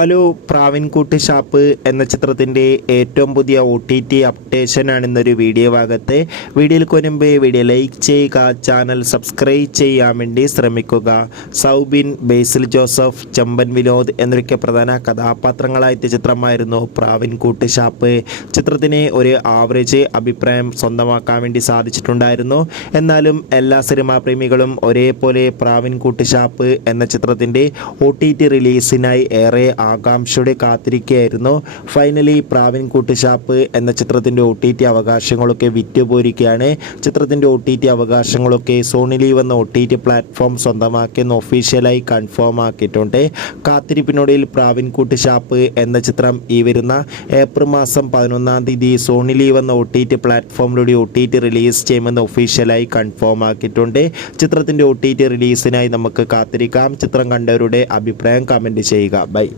Hello, പ്രാവിൻകൂട്ട് shop എന്ന ചിത്രത്തിൻ്റെ ഏറ്റവും പുതിയ OTT അപ്ഡേഷനാണ് ഇന്നൊരു വീഡിയോ ഭാഗത്ത്. വീഡിയോയിൽ മുൻപ് വീഡിയോ ലൈക്ക് ചെയ്യുക, ചാനൽ സബ്സ്ക്രൈബ് ചെയ്യാൻ വേണ്ടി ശ്രമിക്കുക. സൗബിൻ, ബേസിൽ ജോസഫ്, ചെമ്പൻ വിനോദ് എന്നൊക്കെ പ്രധാന കഥാപാത്രങ്ങളായിട്ട് ചിത്രമായിരുന്നു പ്രാവിൻകൂട്ട് ഷാപ്പ്. ചിത്രത്തിന് ഒരു ആവറേജ് അഭിപ്രായം സ്വന്തമാക്കാൻ വേണ്ടി സാധിച്ചിട്ടുണ്ടായിരുന്നു. എന്നാലും എല്ലാ സിനിമാ പ്രേമികളും ഒരേപോലെ പ്രാവിൻകൂട്ട് ഷാപ്പ് എന്ന ചിത്രത്തിൻ്റെ OTT റിലീസിനായി ഏറെ ആകാംക്ഷയോടെ കാത്തിരിക്കുകയായിരുന്നു. ഫൈനലി പ്രാവിൻകൂട്ട് ഷാപ്പ് എന്ന ചിത്രത്തിൻ്റെ OTT അവകാശങ്ങളൊക്കെ വിറ്റുപോയിരിക്കുകയാണ്. ചിത്രത്തിൻ്റെ OTT അവകാശങ്ങളൊക്കെ സോണി ലീവ് എന്ന OTT പ്ലാറ്റ്ഫോം സ്വന്തമാക്കിയെന്ന് ഒഫീഷ്യലായി കൺഫേം ആക്കിയിട്ടുണ്ട്. കാത്തിരിപ്പിനൊടുവിൽ പ്രാവിൻകൂട്ട് ഷാപ്പ് എന്ന ചിത്രം ഈ വരുന്ന ഏപ്രിൽ മാസം 11-ാം തീയതി സോണി ലീവ് എന്ന OTT പ്ലാറ്റ്ഫോമിലൂടെ OTT റിലീസ് ചെയ്യുമെന്ന് ഒഫീഷ്യലായി കൺഫേം ആക്കിയിട്ടുണ്ട്. ചിത്രത്തിൻ്റെ OTT റിലീസിനായി നമുക്ക് കാത്തിരിക്കാം. ചിത്രം കണ്ടവരുടെ അഭിപ്രായം കമൻറ്റ് ചെയ്യുക. ബൈ.